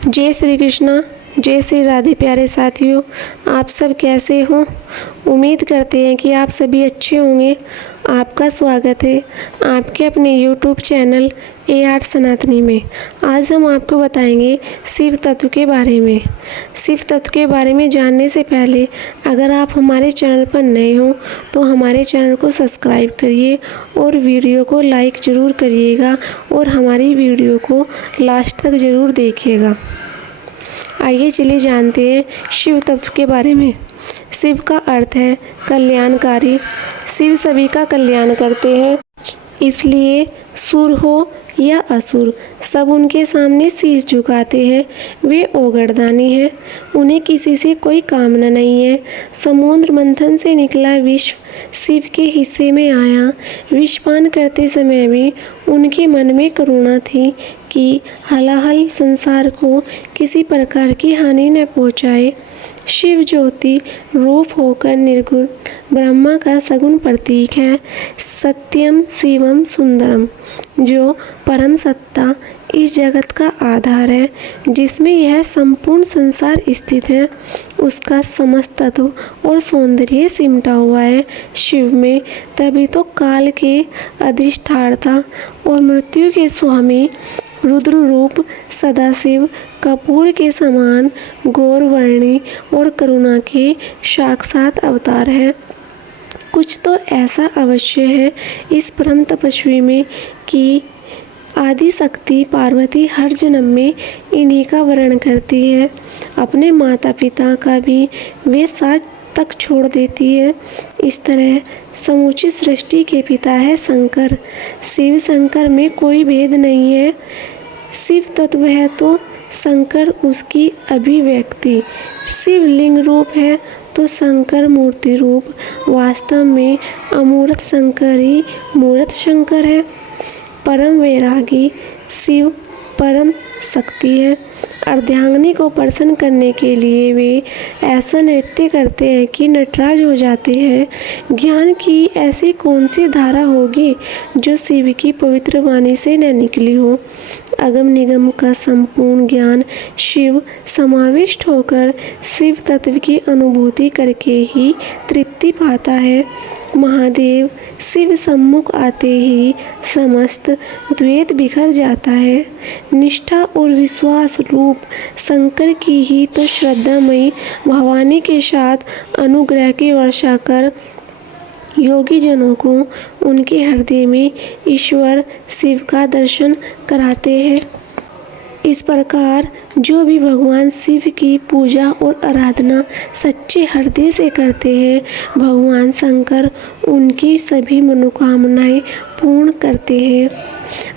जय श्री कृष्णा। जय श्री राधे। प्यारे साथियों, आप सब कैसे हो? उम्मीद करते हैं कि आप सभी अच्छे होंगे। आपका स्वागत है आपके अपने YouTube चैनल ए आर्ट सनातनी में। आज हम आपको बताएंगे शिव तत्व के बारे में। शिव तत्व के बारे में जानने से पहले अगर आप हमारे चैनल पर नए हो तो हमारे चैनल को सब्सक्राइब करिए और वीडियो को लाइक ज़रूर करिएगा और हमारी वीडियो को लास्ट तक ज़रूर देखिएगा। आइए चलिए जानते हैं शिव तत्व के बारे में। शिव का अर्थ है कल्याणकारी। शिव सभी का कल्याण करते हैं, इसलिए सुर हो या असुर सब उनके सामने शीश झुकाते हैं। वे ओगरदानी हैं, उन्हें किसी से कोई कामना नहीं है। समुद्र मंथन से निकला विष शिव के हिस्से में आया। विषपान करते समय भी उनके मन में करुणा थी कि हलाहल संसार को किसी प्रकार की हानि न पहुँचाए। शिव ज्योति रूप होकर निर्गुण ब्रह्मा का सगुण प्रतीक है। सत्यम शिवम सुंदरम, जो परम सत्ता इस जगत का आधार है, जिसमें यह संपूर्ण संसार स्थित है, उसका समस्त तत्व और सौंदर्य सिमटा हुआ है शिव में। तभी तो काल के अधिष्ठाता और मृत्यु के स्वामी रुद्र रूप सदाशिव कपूर के समान गौरवर्णी और करुणा के साक्षात अवतार है। कुछ तो ऐसा अवश्य है इस परम तपस्वी में कि आदि शक्ति पार्वती हर जन्म में इन्हीं का वर्ण करती है। अपने माता पिता का भी वे साथ तक छोड़ देती है। इस तरह समूची सृष्टि के पिता है शंकर। शिव शंकर में कोई भेद नहीं है। शिव तत्व है तो शंकर उसकी अभिव्यक्ति। शिव लिंग रूप है तो शंकर मूर्ति रूप। वास्तव में अमूर्त शंकर ही मूर्त शंकर है। परम वैरागी शिव परम शक्ति है। अर्धांगिनी को प्रसन्न करने के लिए वे ऐसा नृत्य करते हैं कि नटराज हो जाते हैं। ज्ञान की ऐसी कौन सी धारा होगी जो शिव की पवित्र वाणी से न निकली हो। अगम निगम का संपूर्ण ज्ञान शिव समाविष्ट होकर शिव तत्व की अनुभूति करके ही तृप्ति पाता है। महादेव शिव सम्मुख आते ही समस्त द्वैत बिखर जाता है। निष्ठा और विश्वास रूप शंकर की ही तो श्रद्धामयी भवानी के साथ अनुग्रह की वर्षा कर योगी जनों को उनके हृदय में ईश्वर शिव का दर्शन कराते हैं। इस प्रकार जो भी भगवान शिव की पूजा और आराधना सच्चे हृदय से करते हैं, भगवान शंकर उनकी सभी मनोकामनाएं पूर्ण करते हैं।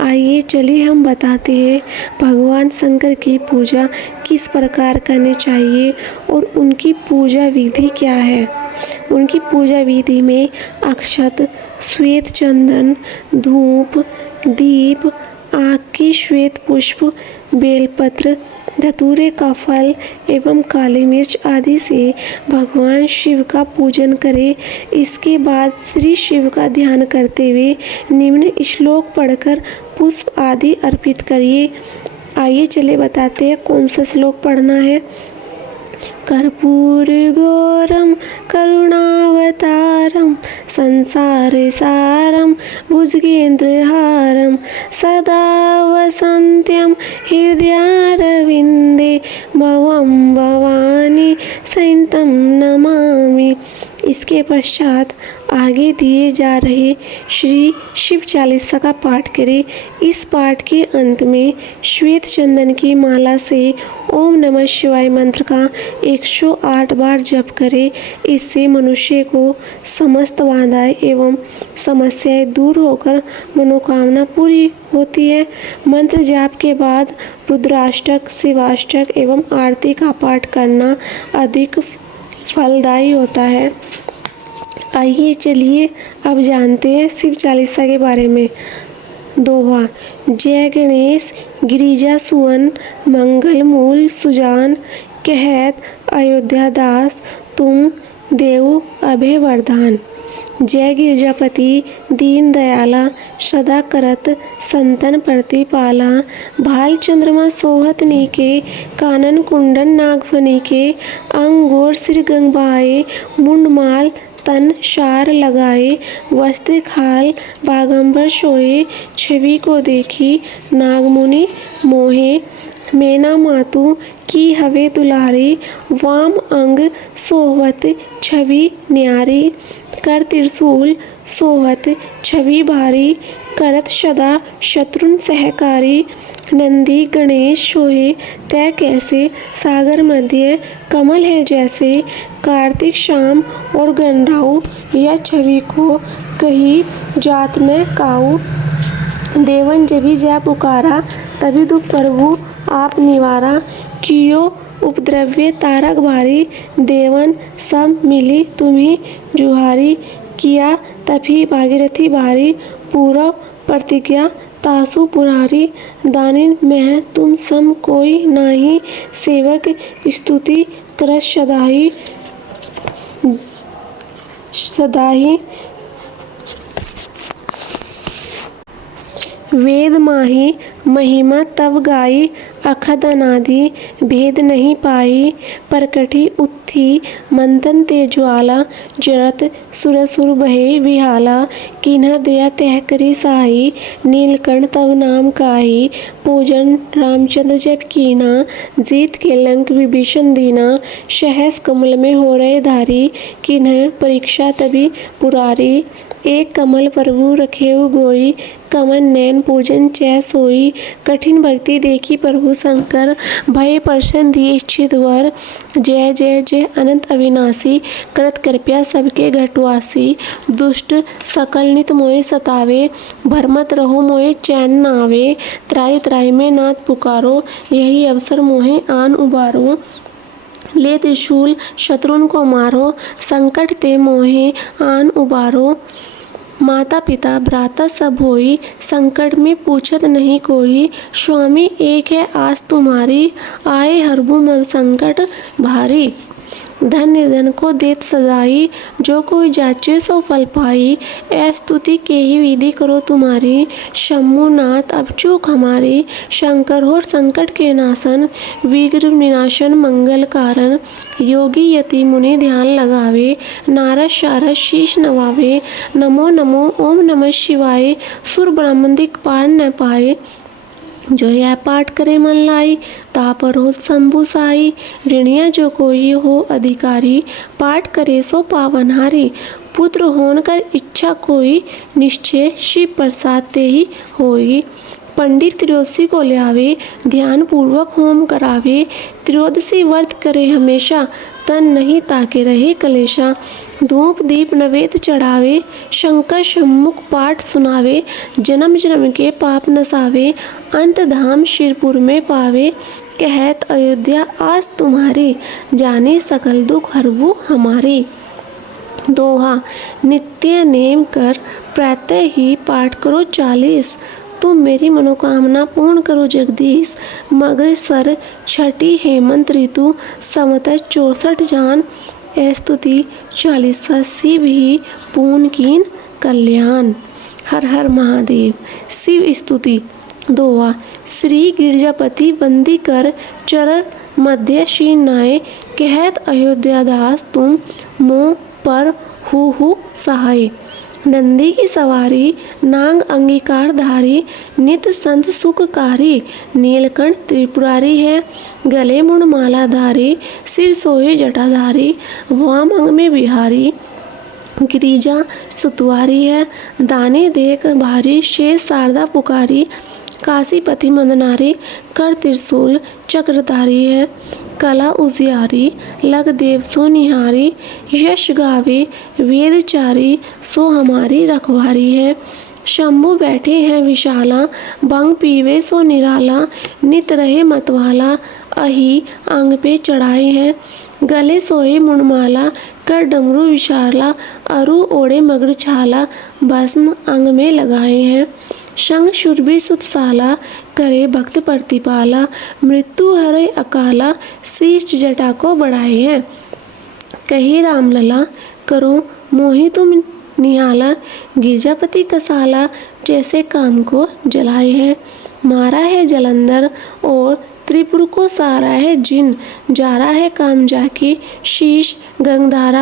आइए चलिए हम बताते हैं भगवान शंकर की पूजा किस प्रकार करनी चाहिए और उनकी पूजा विधि क्या है। उनकी पूजा विधि में अक्षत, श्वेत चंदन, धूप, दीप, आँख की श्वेत पुष्प, बेलपत्र, धतूरे का फल एवं काली मिर्च आदि से भगवान शिव का पूजन करें। इसके बाद श्री शिव का ध्यान करते हुए निम्न श्लोक पढ़कर पुष्प आदि अर्पित करिए। आइए चले बताते हैं कौन सा श्लोक पढ़ना है। कर्पूर गौरम करुणावतारम संसार सारम भुजगेन्द्रहारम सदा वसन्त्यम हृदयारविंदे भवम भवानी सहितं नमामि। इसके पश्चात आगे दिए जा रहे श्री शिव चालीसा का पाठ करें। इस पाठ के अंत में श्वेत चंदन की माला से ओम नमः शिवाय मंत्र का 108 बार जप करें। इससे मनुष्य को समस्त बाधाएं एवं समस्याएं दूर होकर मनोकामना पूरी होती है। मंत्र जाप के बाद रुद्राष्टक, शिवाष्टक एवं आरती का पाठ करना अधिक फलदायी होता है। आइए चलिए अब जानते हैं शिव चालीसा के बारे में। दोहा। जय गणेश गिरिजा सुवन मंगल मूल सुजान कहत अयोध्या दास तुम देव अभय वरदान। जय गिरजापति दीन दयाला सदा करत संतन प्रतिपाला। भाल चंद्रमा सोहत नीके कानन कुंडन नागफनी अंगोर सिर गंगबाए मुंडमाल तन शार लगाए। वस्त्र खाल बागंबर सोए छवि को देखी नागमुनि मोहे। मैना मातु की हवे दुलारी वाम अंग सोहत छवि न्यारी। कर त्रिशूल सोहत छवि भारी करत सदा शत्रुन सहकारी। नंदी गणेश सोहे तय कैसे सागर मध्य कमल है जैसे। कार्तिक शाम और गणराऊ यह छवि को कही जात न काऊ। देवन जभी जय पुकारा तभी दुख प्रभु आप निवारा। कियो उपद्रव्य तारक भारी देवन सब मिली तुम्ही जुहारी। किया तभी भागीरथी भारी पूरव प्रतिज्ञा तासु पुरारी। दानिन में तुम सम कोई नाही सेवक स्तुति करत सदाही। वेद माही महिमा तब गाई अखद अनादि भेद नहीं पाई। प्रकटी उत्थी मंथन ते ज्वाला जरत सुरसुर बहे विहाला। किन्ह दया तह करी साही नीलकंठ तब नाम काही। पूजन रामचंद्र जप कीना जीत के लंक विभीषण दीना। सहस कमल में हो रहे धारी किन्ह परीक्षा तभी पुरारी। एक कमल प्रभु रखेउ गोई कमल नैन पूजन चै सोई। कठिन भक्ति देखी प्रभु शंकर भय प्रसन्न दिए इच्छित वर। जय जय जय अनंत अविनाशी करत कृपया सबके घटवासी। दुष्ट सकल नित मोहि सतावे भरमत रहो मोहि चैन न आवे। त्राहि त्राहि में नाथ पुकारो यही अवसर मोहि आन उबारो। ले त्रिशूल शत्रुन को मारो संकट ते मोहि आन उबारो। माता पिता भ्राता सब होई संकट में पूछत नहीं कोई। स्वामी एक है आस तुम्हारी आए हरबू मम संकट भारी। धन निर्धन को देत सदाई जो कोई जाचे सो फल पाई। ऐ स्तुति के ही विधि करो तुम्हारी शंभुनाथ अब चूक हमारी। शंकर हो संकट के नाशन विघ्न विनाशन मंगल कारण। योगी यति मुनि ध्यान लगावे नारद शारद शीश नवावे। नमो नमो ओम नमः शिवाय सुर ब्रह्म दिक्पाल न पाए। जो यह पाठ करे मन लाई तापर हो शंभु साई। ऋणिया जो कोई हो अधिकारी पाठ करे सो पावनहारी। पुत्र होन कर इच्छा कोई निश्चय शिव प्रसाद ते ही होई। पंडित त्रयोदशी को ल्यावे ध्यान पूर्वक होम करावे। त्रयोदशी व्रत करे हमेशा तन नहीं ताके रहे कलेशा। धूप दीप नैवेद्य चढ़ावे शंकर सम्मुख पाठ सुनावे। जन्म जन्म के पाप नसावे अंत धाम शिरपुर में पावे। कहत अयोध्या आस तुम्हारी जाने सकल दुख हरवू हमारी। दोहा नित्य नेम कर प्रातः ही पाठ करो 40। तुम मेरी मनोकामना पूर्ण करो जगदीश। मगर सर छठी हेमंत ऋतु संवत 64 जान। ऐ स्तुति 40 शिव ही पूर्ण कीन कल्याण। हर हर महादेव। शिव स्तुति दोहा श्री गिरजापति बंदी कर चरण मध्य शीन नाय। कहत अयोध्या दास तुम मोह पर हु सहाय। नंदी की सवारी नाग अंगीकार धारी नित संत सुखकारी। नीलकंठ त्रिपुरारी है गले मुंड माला धारी। सिर सोहे जटाधारी वाम अंग में बिहारी। गिरिजा सुतवारी है दाने देख भारी। शेष शारदा पुकारी काशीपति मंदनारी। कर त्रिशूल चक्रधारी है कला उजियारी। लग देव सो निहारी यश गावे वेदचारी। सो हमारी रखवारी है शंभु बैठे हैं विशाला। भंग पीवे सो निराला नित रहे मतवाला। अही अंग पे चढ़ाए हैं गले सोए मुंडमाला। कर डमरू विशाला अरु ओढ़े मगड़ छाला। भस्म अंग में लगाए हैं शंख शूरबी सुतसाला। करे भक्त प्रतिपाला मृत्यु हरे अकाला। शीश जटा को बढ़ाए हैं कही रामलला करो मोहि तुम निहाला, गिरजापति कसाला जैसे काम को जलाए है। मारा है जलंधर और त्रिपुर को सारा है जिन, जारा है काम जाके शीश गंगधारा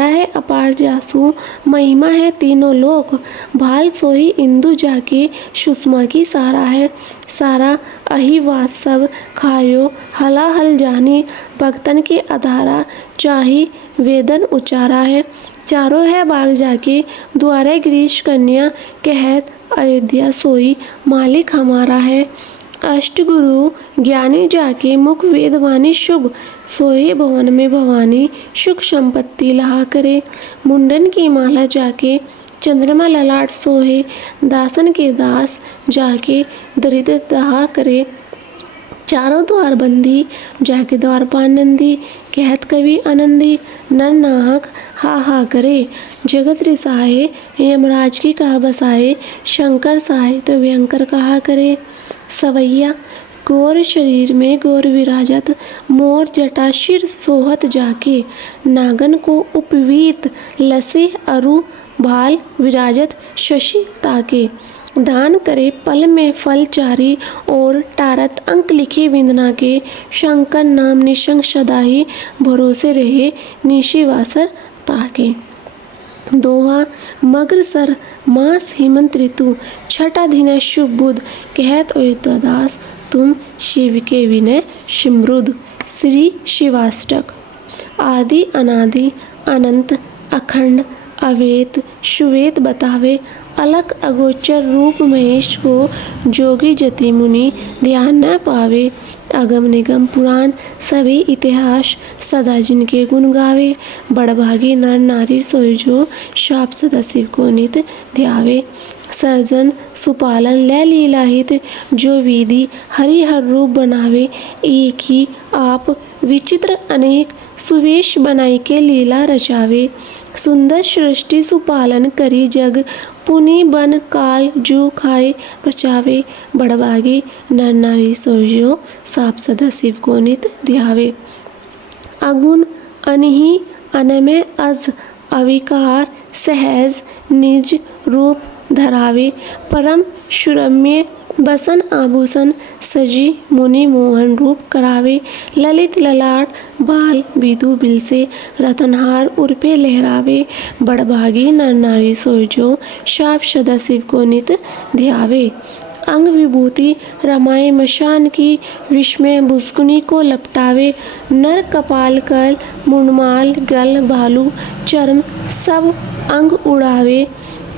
है अपार जासू, महिमा है तीनों लोक, भाल सोही इंदु जाके सुषमा की सारा अहिवात सब खायो हलाहल जानी, भक्तन के अधारा चाही वेदन उचारा है। चारों है बाग जाके द्वारे गिरीश कन्या, कहत अयोध्या सोई मालिक हमारा है। अष्टगुरु ज्ञानी जाके मुख वेदवाणी शुभ, सोहे भवन में भवानी सुख संपत्ति लहा करे। मुंडन की माला जाके चंद्रमा ललाट सोहे, दासन के दास जाके दरिद्र दहा करे। चारों द्वार बंदी जाके द्वारपाल नंदी, कहत कवि आनंदी नर नाहक हा करे। जगत रिसाए यमराज की कहा बसाए, शंकर साहे तो भयंकर कहा करे। सवैया गौर शरीर में गौर विराजत, मोर जटा शिर सोहत जाके, नागन को उपवीत लसे अरु भाल विराजत शशि ताके। दान करे पल में फल चारी, और टारत अंक लिखे विंदना के, शंकर नाम निशंक सदाही भरोसे रहे निशिवासर ताके। दोहा मग्र सर मास हेमंत ऋतु, छठा दिन शुभ बुध, कहत अयोध्यादास तुम शिव के विनय समृद्ध। श्री शिवाष्टक। आदि अनादि अनंत अखंड अवेद सुवेद बतावे, अलख अगोचर रूप महेश को, जोगी जति मुनि ध्यान न पावे। अगम निगम पुराण सभी इतिहास, सदा जिनके गुण गावे। बड़भागी नर नारी सोई जो, शाप सदा शिव को नित ध्यावे। सर्जन सुपालन लय लीला हित, जो विधि हरि हर रूप बनावे। एक ही आप विचित्र अनेक, सुवेश बनाई के लीला रचावे। सुंदर सृष्टि सुपालन करी जग, पुनि बन काल जू खाए बचावे। बड़भागी नर नारी सोई जो, साप सदा शिव को नित ध्यावे। अगुण अनहि अनमय अज, अविकार सहज निज रूप धरावे। परम सुरम्य बसन आभूषण, सजी मुनि मोहन रूप करावे। ललित ललाट बाल विधु बिलसे, रतनहार उर्पे लहरावे। बड़भागी नर नारी सोई जो, शाप सदा शिव को नित ध्यावे। अंग विभूति रमाए मशान की, विस्मय भुस्कुनी को लपटावे। नर कपाल कर मुंडमाल गल भालू, चर्म सब अंग उड़ावे।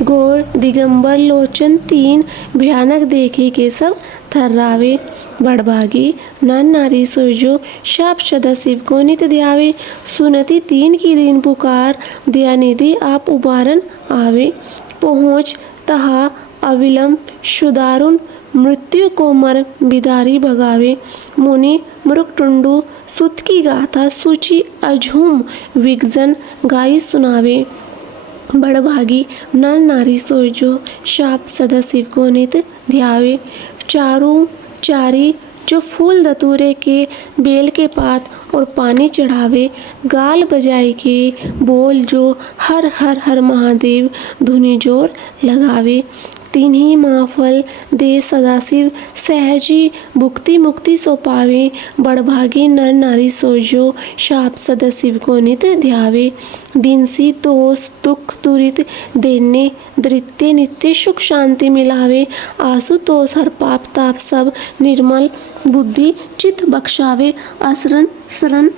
गौर दिगंबर लोचन तीन, भयानक देखे के सब थर्रावे। बड़भागी नर नारी सोई जो, शाप सदा शिव को नित ध्यावे। सुनती तीन की दीन पुकार, दयानिधि आप उबारन आवे। पहुँच तहा अविलंब सुदारुण, मृत्यु को मर बिदारी भगावे। मुनि मृगटुंडु सुत की गाथा, सूची अझूम विगजन गाई सुनावे। बड़भागी नर नारी सोई जो, शाप सदा शिव को नित ध्यावे। चारू चारी जो फूल धतूरे के, बेल के पात और पानी चढ़ावे। गाल बजाई के बोल जो, हर हर हर महादेव धुनि जोर लगावे। तिन्ही महाफल दे सदाशिव, सहजी भुक्ति मुक्ति सो पावे। बड़भागी नर नारी सोई जो, शाप सदा शिव को नित ध्यावे। बिनसी तोष दुख दुरित देने, धृत्य नित्य सुख शांति मिलावे। आशुतोष हर पाप ताप सब निर्मल, बुद्धि चित बख्शावे। असरण शरण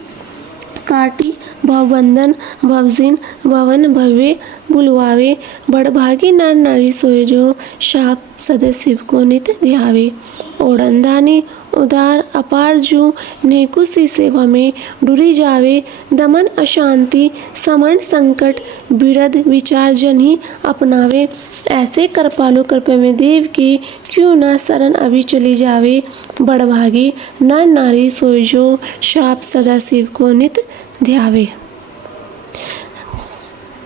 काटी भवबंधन, भवजिन भवन भव्य बुलवावे। बड़भागी नर नारी सोई जो, शाप सदा शिव को नित ध्यावे। ओढ़नदानी उदार अपार जू, नेकुसी सेवा में डुरी जावे। दमन अशांति समन संकट, बिरध विचार जन ही अपनावे। ऐसे कृपालु कृपा में देव की, क्यों ना शरण अभी चली जावे। बड़भागी नर नारी सोई जो, शाप सदा शिव को नित ध्यावे।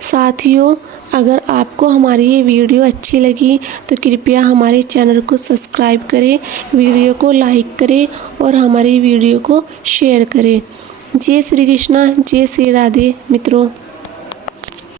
साथियों, अगर आपको हमारी ये वीडियो अच्छी लगी तो कृपया हमारे चैनल को सब्सक्राइब करें, वीडियो को लाइक करें और हमारी वीडियो को शेयर करें। जय श्री कृष्णा, जय श्री राधे मित्रों।